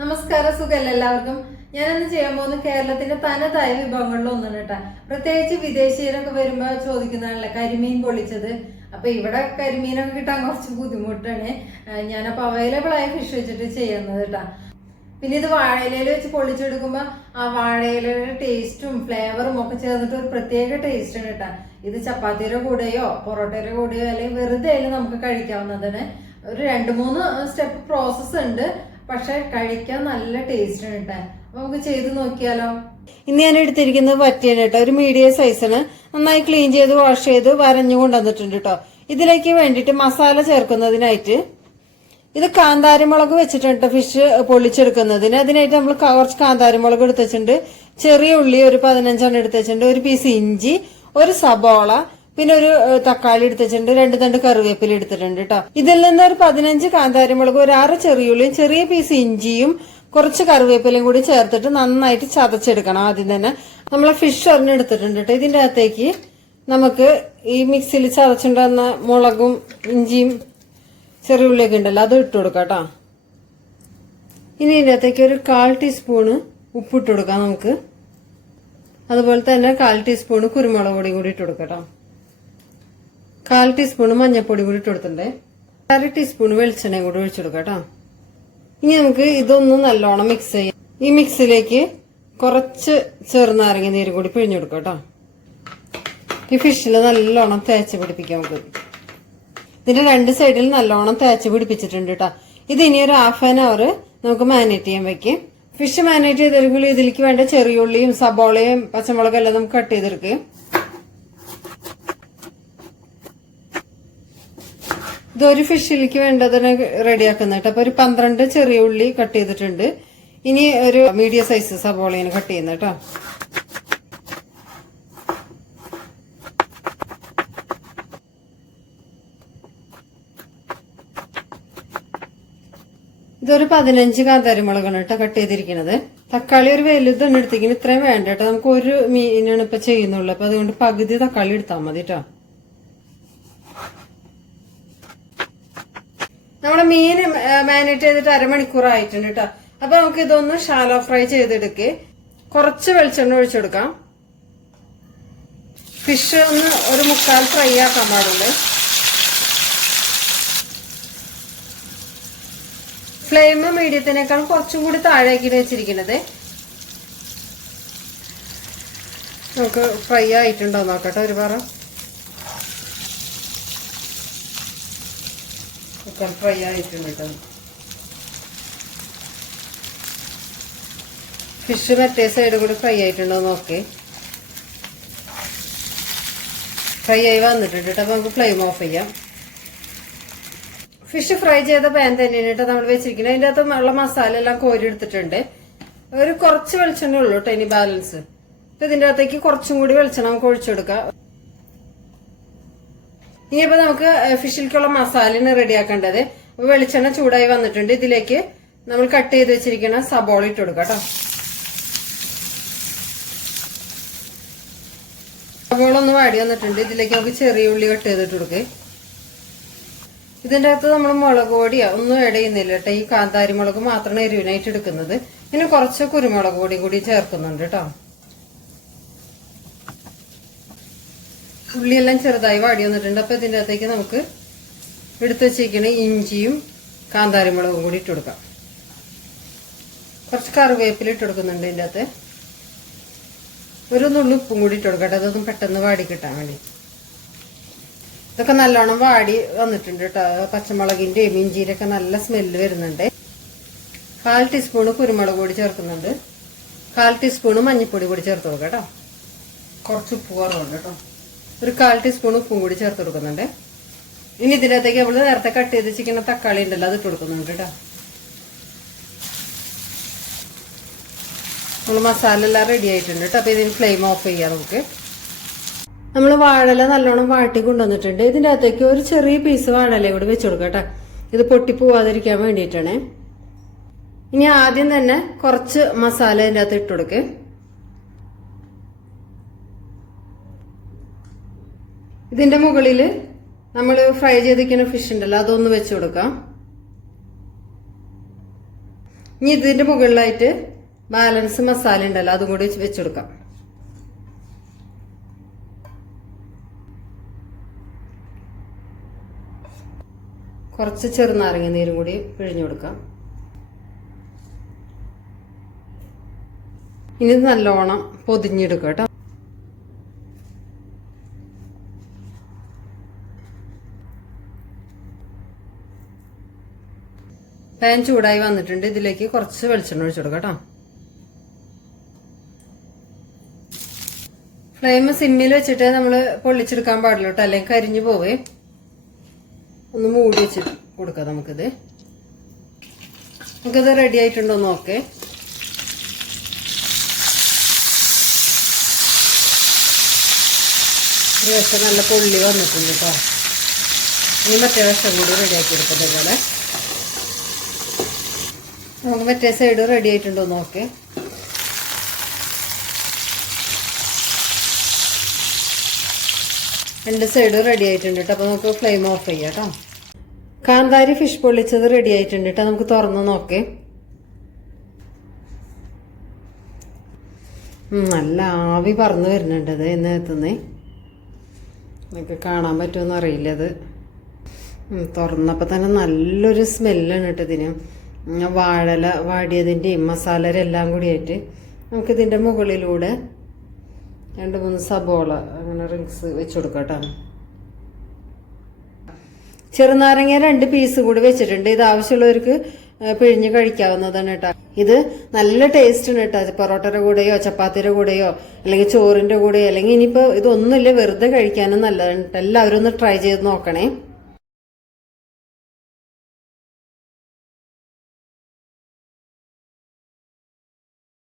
നമസ്കാരം സുഖല്ല എല്ലാവർക്കും? ഞാനന്ന് ചെയ്യാൻ പോകുന്ന കേരളത്തിന്റെ തനതായ വിഭവങ്ങളിൽ ഒന്നാണ് കേട്ടാ. പ്രത്യേകിച്ച് വിദേശീയരൊക്കെ വരുമ്പോ ചോദിക്കുന്നതാണല്ലേ കരിമീൻ പൊളിച്ചത് അപ്പൊ ഇവിടെ കരിമീനൊക്കെ കിട്ടാൻ കുറച്ച് ബുദ്ധിമുട്ടാണ്. ഞാൻ ഞാനപ്പോ അവൈലബിൾ ആയ ഫിഷ് വെച്ചിട്ട് ചെയ്യുന്നത് കേട്ടാ. പിന്നെ ഇത് വാഴയിലയിൽ വെച്ച് പൊളിച്ചെടുക്കുമ്പോ ആ വാഴയിലയുടെ ടേസ്റ്റും ഫ്ലേവറും ഒക്കെ ചേർന്നിട്ട് ഒരു പ്രത്യേക ടേസ്റ്റ് ആണ് കേട്ടാ. ഇത് ചപ്പാത്തിയുടെ കൂടെയോ പൊറോട്ടയുടെ കൂടെയോ അല്ലെങ്കിൽ വെറുതെ നമുക്ക് കഴിക്കാവുന്നതാണ്. ഒരു രണ്ട് മൂന്ന് സ്റ്റെപ്പ് പ്രോസസ്സ് ഉണ്ട്. പക്ഷെ കഴിക്കാൻ നല്ല ടേസ്റ്റ് ആണ് കേട്ടോ നമുക്ക് ചെയ്ത് നോക്കിയാലോ? ഇന്ന് ഞാൻ എടുത്തിരിക്കുന്നത് പറ്റിയാണ് കേട്ടോ ഒരു മീഡിയം സൈസാണ് നന്നായി ക്ലീൻ ചെയ്ത് വാഷ് ചെയ്ത് വരഞ്ഞു കൊണ്ടുവന്നിട്ടുണ്ട് കേട്ടോ ഇതിലേക്ക് വേണ്ടിയിട്ട് മസാല ചേർക്കുന്നതിനായിട്ട് ഇത് കാന്താരിമുളക് വെച്ചിട്ടുണ്ട് ഫിഷ് പൊള്ളിച്ചെടുക്കുന്നതിന്. അതിനായിട്ട് നമ്മൾ കുറച്ച് കാന്താരിമുളക് എടുത്ത് വെച്ചിട്ടുണ്ട്. ചെറിയ ഉള്ളി ഒരു പതിനഞ്ചെണ്ണം എടുത്തുവെച്ചിട്ടുണ്ട് ഒരു പീസ് ഇഞ്ചി ഒരു സബോള പിന്നെ ഒരു തക്കാളി എടുത്തിട്ടുണ്ട് രണ്ട് തണ്ട് കറിവേപ്പില എടുത്തിട്ടുണ്ട് കേട്ടോ ഇതിൽ നിന്ന് ഒരു പതിനഞ്ച് കാന്താരിമുളക് ഒരു ആറ് ചെറിയുള്ളിയും ചെറിയ പീസ് ഇഞ്ചിയും കുറച്ച് കറിവേപ്പിലയും കൂടി ചേർത്തിട്ട് നന്നായിട്ട് ചതച്ചെടുക്കണം ആദ്യം തന്നെ. നമ്മൾ ഫിഷ് അറിഞ്ഞെടുത്തിട്ടുണ്ട് കേട്ടോ ഇതിന്റെ അകത്തേക്ക് നമുക്ക് ഈ മിക്സിയിൽ ചതച്ചിട്ടുണ്ടെന്ന മുളകും ഇഞ്ചിയും ചെറിയ ഉള്ളിയൊക്കെ ഉണ്ടല്ലോ അത് ഇട്ട് കൊടുക്കാം കേട്ടോ ഇനി ഇതിന്റെ അകത്തേക്ക് ഒരു കാൽ ടീസ്പൂണ് ഉപ്പിട്ട് കൊടുക്കാം നമുക്ക്. അതുപോലെ തന്നെ കാൽ ടീസ്പൂണ് കുരുമുളക് പൊടിയും കൂടി ഇട്ട് കൊടുക്കാം കേട്ടോ കാൽ ടീസ്പൂൺ മഞ്ഞൾപ്പൊടി കൂടി ഇട്ട് കൊടുത്തിട്ടുണ്ട്. അര ടീസ്പൂൺ വെളിച്ചെണ്ണയും കൂടി ഒഴിച്ചു കൊടുക്കാം കേട്ടോ. ഇനി നമുക്ക് ഇതൊന്ന് നല്ലോണം മിക്സ് ചെയ്യാം. ഈ മിക്സിലേക്ക് കുറച്ച് ചെറുനാരങ്ങ നീര് കൂടി പിഴിഞ്ഞു കൊടുക്കാം കേട്ടോ. ഈ ഫിഷിൽ നല്ലോണം തേച്ച് പിടിപ്പിക്കാം നമുക്ക്. ഇതിന്റെ രണ്ട് സൈഡിൽ നല്ലോണം തേച്ച് പിടിപ്പിച്ചിട്ടുണ്ട് കേട്ടോ. ഇത് ഇനി ഒരു ഹാഫ് ആൻ അവർ നമുക്ക് മാരിനേറ്റ് ചെയ്യാൻ വെക്കും. ഫിഷ് മാരിനേറ്റ് ചെയ്തെടുക്കുമ്പോൾ ഇതിലേക്ക് വേണ്ട ചെറിയുള്ളിയും സബോളയും പച്ചമുളകും എല്ലാം നമുക്ക് കട്ട് ചെയ്തെടുക്കുക ഇതൊരു ഫിഷിലേക്ക് വേണ്ടതിന് റെഡിയാക്കുന്ന കേട്ടോ. അപ്പൊ ഒരു പന്ത്രണ്ട് ചെറിയ ഉള്ളി കട്ട് ചെയ്തിട്ടുണ്ട്. ഇനി ഒരു മീഡിയം സൈസ് സബോളയാണ് കട്ട് ചെയ്യുന്നത് കേട്ടോ. ഇതൊരു പതിനഞ്ച് കാന്താരിമുളകാണ് കേട്ടോ കട്ട് ചെയ്തിരിക്കുന്നത്. തക്കാളി ഒരു വലുതാണ് എടുത്തിരിക്കുന്നത് ഇത്രയും വേണ്ട കേട്ടോ. നമുക്ക് ഒരു മീനാണ് ഇപ്പൊ ചെയ്യുന്നുള്ളൂ. അപ്പൊ അതുകൊണ്ട് പകുതി തക്കാളി എടുത്താൽ മതി കേട്ടോ. നമ്മുടെ മീൻ മാരിനേറ്റ് ചെയ്തിട്ട് അരമണിക്കൂർ ആയിട്ടുണ്ട് കേട്ടോ. അപ്പൊ നമുക്ക് ഇതൊന്ന് ഷാലോ ഫ്രൈ ചെയ്തെടുക്ക്. കുറച്ച് വെളിച്ചെണ്ണ ഒഴിച്ചെടുക്കാം ഫിഷ് ഒന്ന് ഒരു മുക്കാൽ ഫ്രൈ ആക്കാൻ പാടുള്ളൂ. ഫ്ലെയിം മീഡിയത്തിനേക്കാൾ കുറച്ചും കൂടി താഴേക്കിട്ട് വെച്ചിരിക്കുന്നത്. നമുക്ക് ഫ്രൈ ആയിട്ടുണ്ടോ നോക്കട്ടെ ഒരു പറ. ഫ്രൈ ആയിട്ടുണ്ട് കേട്ടോ ഫിഷ് മറ്റേ സൈഡ് കൂടി ഫ്രൈ ആയിട്ടുണ്ടോ നോക്കി. ഫ്രൈ ആയി വന്നിട്ടുണ്ട് കേട്ടോ അപ്പൊ നമുക്ക് ഫ്ലെയിം ഓഫ് ചെയ്യാം. ഫിഷ് ഫ്രൈ ചെയ്ത പാൻ തന്നെയാണ് കേട്ടോ നമ്മൾ വെച്ചിരിക്കുന്നത്. അതിന്റെ അകത്ത് ഉള്ള മസാല എല്ലാം കോരി എടുത്തിട്ടുണ്ട്. ഒരു കുറച്ച് വെളിച്ചെണ്ണ ഉള്ളൂ കേട്ടോ ഇനി ബാലൻസ് ഇപ്പൊ ഇതിന്റെ അകത്തേക്ക് കുറച്ചും കൂടി വെളിച്ചെണ്ണ നമുക്ക് ഒഴിച്ചെടുക്കാം. ഇനിയിപ്പോ നമുക്ക് ഫിഷിലേക്കുള്ള മസാലയാണ് റെഡിയാക്കേണ്ടത് അപ്പൊ വെളിച്ചെണ്ണ ചൂടായി വന്നിട്ടുണ്ട്. ഇതിലേക്ക് നമ്മൾ കട്ട് ചെയ്ത് വെച്ചിരിക്കുന്ന സബോള ഇട്ട് കൊടുക്കാം സബോള ഒന്ന് വാടി വന്നിട്ടുണ്ട്. ഇതിലേക്ക് നമുക്ക് ചെറിയ ഉള്ളി കട്ട് ചെയ്തിട്ട് കൊടുക്കേ. ഇതിന്റെ അകത്ത് നമ്മൾ മുളക് പൊടിയോ ഒന്നും ആഡ് ചെയ്യുന്നില്ല കേട്ടോ. ഈ കാന്താരി മുളക് മാത്രമാണ് എരിവിനായിട്ട് എടുക്കുന്നത്. പിന്നെ കുറച്ച് കുരുമുളക് പൊടി കൂടി ചേർക്കുന്നുണ്ട് കേട്ടോ. ഉള്ളിയെല്ലാം ചെറുതായി വാടി വന്നിട്ടുണ്ട്. അപ്പൊ ഇതിന്റെ അകത്തേക്ക് നമുക്ക് എടുത്തു വെച്ചിരിക്കുന്ന ഇഞ്ചിയും കാന്താരി മുളകും കൂടി ഇട്ട് കൊടുക്കാം. കുറച്ച് കറിവേപ്പില ഇട്ട് കൊടുക്കുന്നുണ്ട് ഇതിന്റെ അകത്ത്. ഒരു നുള്ളി ഉപ്പും കൂടി ഇട്ട് കൊടുക്കട്ടെ. അതൊന്നും പെട്ടെന്ന് വാടി കിട്ടാൻ വേണ്ടി. ഇതൊക്കെ നല്ലോണം വാടി വന്നിട്ടുണ്ട് കേട്ടോ. പച്ചമുളകിന്റെയും ഇഞ്ചിയുടെ ഒക്കെ നല്ല സ്മെല്ല് വരുന്നുണ്ട്. കാൽ ടീസ്പൂൺ കുരുമുളക് പൊടി ചേർക്കുന്നുണ്ട്. കാൽ ടീസ്പൂൺ മഞ്ഞൾപ്പൊടി കൂടി ചേർത്ത് കൊടുക്കാം കേട്ടോ. കുറച്ച് ഉപ്പ് കുറവുണ്ട് കേട്ടോ. ഒരു കാൽ ടീസ്പൂൺ ഉപ്പും കൂടി ചേർത്ത് കൊടുക്കുന്നുണ്ട്. ഇനി ഇതിനകത്തേക്ക് നമ്മൾ നേരത്തെ കട്ട് ചെയ്ത് വെച്ചിരിക്കുന്ന തക്കാളി ഉണ്ടല്ലോ അത് ഇട്ട് കൊടുക്കുന്നുണ്ട് കേട്ടോ നമ്മൾ മസാല എല്ലാം റെഡി ആയിട്ടുണ്ട് കേട്ടോ അപ്പൊ ഇതിന് ഫ്ലെയിം ഓഫ് ചെയ്യാം നമുക്ക്. നമ്മൾ വാഴല നല്ലോണം വാട്ടി കൊണ്ടുവന്നിട്ടുണ്ട്. ഇതിന്റെ അകത്തേക്ക് ഒരു ചെറിയ പീസ് വാഴല കൂടി വെച്ച് കൊടുക്കാം കേട്ടോ ഇത് പൊട്ടി പോവാതിരിക്കാൻ വേണ്ടിയിട്ടാണ്. ഇനി ആദ്യം തന്നെ കുറച്ച് മസാല ഇതിന്റെ അകത്ത് ഇട്ട് കൊടുക്ക്. ഇതിന്റെ മുകളിൽ നമ്മൾ ഫ്രൈ ചെയ്തിരിക്കുന്ന ഫിഷ് ഉണ്ടല്ലോ അതൊന്ന് വെച്ച് കൊടുക്കാം. ഇനി ഇതിന്റെ മുകളിലായിട്ട് ബാലൻസ് മസാല ഉണ്ടല്ലോ അതും കൂടി വെച്ചെടുക്കാം കുറച്ച് ചെറുനാരങ്ങ നീരും കൂടി പിഴിഞ്ഞു കൊടുക്കാം. ഇനി നല്ലോണം പൊതിഞ്ഞെടുക്കാം കേട്ടോ. പാൻ ചൂടായി വന്നിട്ടുണ്ട്. ഇതിലേക്ക് കുറച്ച് വെളിച്ചെണ്ണ ഒഴിച്ചു കൊടുക്കാം കേട്ടോ. ഫ്ലെയിം സിമ്മിൽ വെച്ചിട്ട് നമ്മൾ പൊള്ളിച്ചെടുക്കാൻ പാടില്ല കേട്ടോ. അല്ലെങ്കിൽ കരിഞ്ഞു പോവേ. ഒന്ന് മൂടി വെച്ച് കൊടുക്കാം നമുക്കിത്. നമുക്കിത് റെഡി ആയിട്ടുണ്ടോ നോക്കേ. നല്ല പൊള്ളി വന്നിട്ടുണ്ട് കേട്ടോ. ഇനി മറ്റേ വശം കൂടി റെഡിയാക്കി എടുക്കുന്നത് ഇതേപോലെ. നമുക്ക് മറ്റേ സൈഡ് റെഡി ആയിട്ടുണ്ടോ നോക്കേ. രണ്ട് സൈഡും റെഡി ആയിട്ടുണ്ട് കേട്ടോ അപ്പോൾ നമുക്ക് ഫ്ലെയിം ഓഫ് ചെയ്യാം കേട്ടോ കാന്താരി ഫിഷ് പൊള്ളിച്ചത് റെഡി ആയിട്ടുണ്ട് കേട്ടോ നമുക്ക് തുറന്ന് നോക്കേ. നല്ല ആവി പറന്ന് വരുന്നുണ്ട് ഇത് എന്നത്തുന്നേ നിങ്ങൾക്ക് കാണാൻ പറ്റുമെന്ന് അറിയില്ല അത് തുറന്നപ്പോൾ തന്നെ നല്ലൊരു സ്മെല്ലാണ് കേട്ടോ ഇതിന്. വാഴല വാടിയതിന്റെയും മസാലരെല്ലാം കൂടിയായിട്ട് നമുക്കിതിന്റെ മുകളിലൂടെ രണ്ട് മൂന്ന് സബോള അങ്ങനെ റിങ്സ് വെച്ച് കൊടുക്കാം കേട്ടോ ചെറുനാരങ്ങ രണ്ട് പീസ് കൂടി വെച്ചിട്ടുണ്ട്. ഇത് ആവശ്യമുള്ളവർക്ക് പിഴിഞ്ഞ് കഴിക്കാവുന്നതാണ് കേട്ടോ ഇത് നല്ല ടേസ്റ്റാണ് കേട്ടോ പൊറോട്ടയുടെ കൂടെയോ ചപ്പാത്തിയുടെ കൂടെയോ അല്ലെങ്കിൽ ചോറിന്റെ കൂടെയോ അല്ലെങ്കിൽ ഇനിയിപ്പോൾ ഇതൊന്നുമില്ല വെറുതെ കഴിക്കാനും നല്ലതാണ് എല്ലാവരും ഒന്ന് ട്രൈ ചെയ്ത് നോക്കണേ.